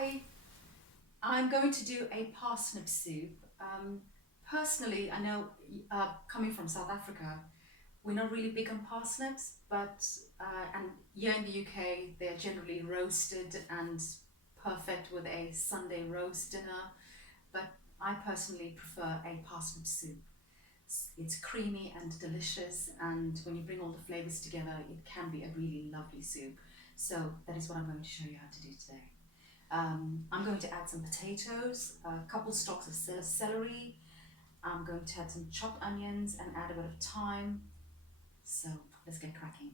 Hi, I'm going to do a parsnip soup. Personally, I know coming from South Africa, we're not really big on parsnips, but and here in the UK, they're generally roasted and perfect with a Sunday roast dinner. But I personally prefer a parsnip soup. It's creamy and delicious, and when you bring all the flavors together, it can be a really lovely soup. So that is what I'm going to show you how to do today. I'm going to add some potatoes, a couple stalks of celery. I'm going to add some chopped onions and add a bit of thyme. So let's get cracking.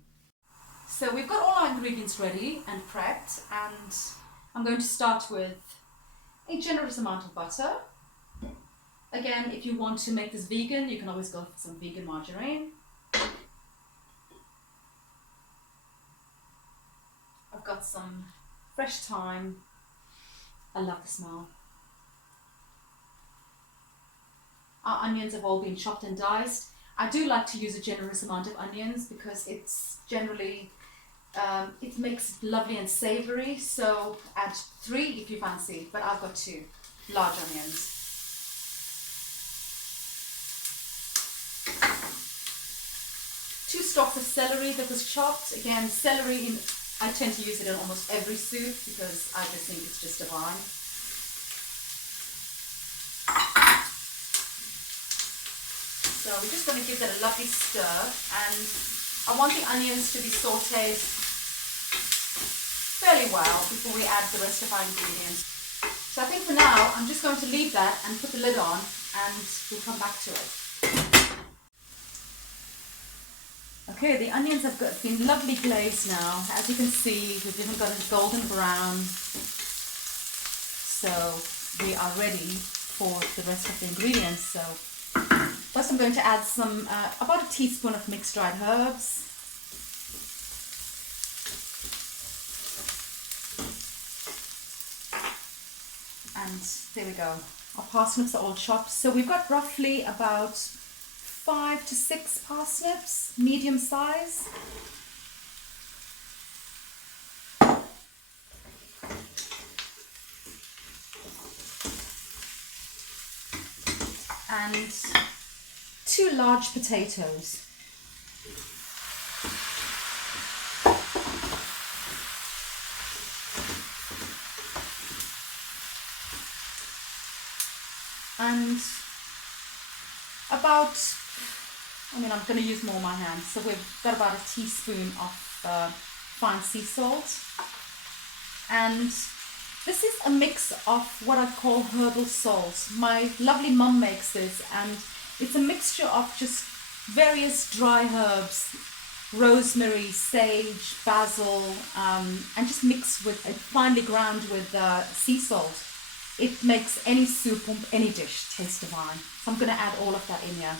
So we've got all our ingredients ready and prepped, and I'm going to start with a generous amount of butter. Again, if you want to make this vegan, you can always go for some vegan margarine. I've got some fresh thyme. I love the smell. Our onions have all been chopped and diced. I do like to use a generous amount of onions because it's generally, it makes lovely and savory. So add 3 if you fancy, but I've got 2 large onions. Two stalks of celery that was chopped. Again, celery, I tend to use it in almost every soup because I just think it's just divine. So we're just going to give that a lovely stir, and I want the onions to be sauteed fairly well before we add the rest of our ingredients. So I think for now I'm just going to leave that and put the lid on, and we'll come back to it. Okay, the onions have been lovely glazed now. As you can see, we've even got a golden brown. So we are ready for the rest of the ingredients. So first I'm going to add some, about a teaspoon of mixed dried herbs. And there we go. Our parsnips are all chopped. So we've got roughly about 5 to 6 parsnips, medium size. And 2 large potatoes. And about, I'm going to use more of my hands, so we've got about a teaspoon of fine sea salt. And this is a mix of what I call herbal salts. My lovely mum makes this, and it's a mixture of just various dry herbs, rosemary, sage, basil, and just mixed with, finely ground with sea salt. It makes any soup or any dish taste divine. So I'm going to add all of that in here.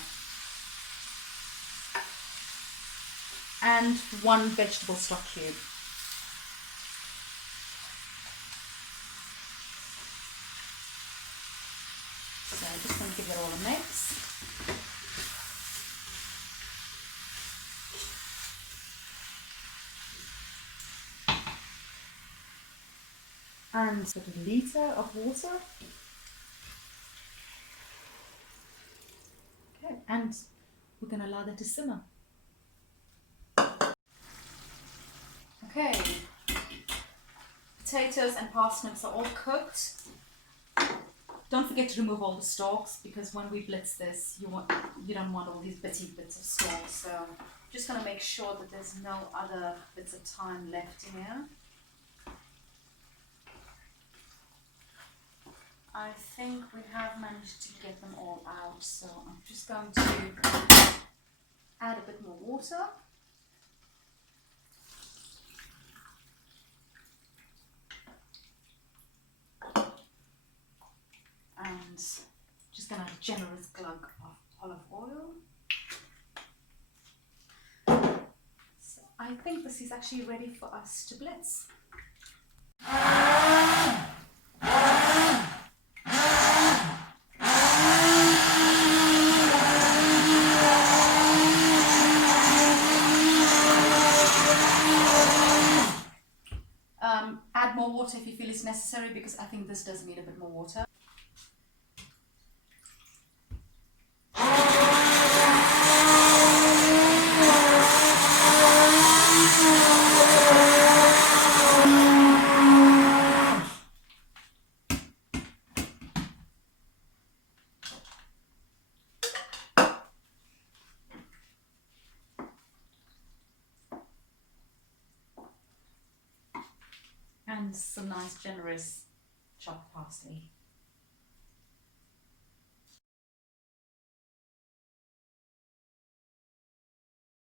And 1 vegetable stock cube. So I'm just going to give it all a mix. And sort of a litre of water. Okay, and we're going to allow that to simmer. Okay, potatoes and parsnips are all cooked. Don't forget to remove all the stalks, because when we blitz this, you don't want all these bitty bits of stalks. So I'm just going to make sure that there's no other bits of thyme left in here. I think we have managed to get them all out, so I'm just going to add a bit more water. And just going to have a generous glug of olive oil. So I think this is actually ready for us to blitz. Add more water if you feel it's necessary, because I think this does need a bit more water. And some nice generous chopped parsley.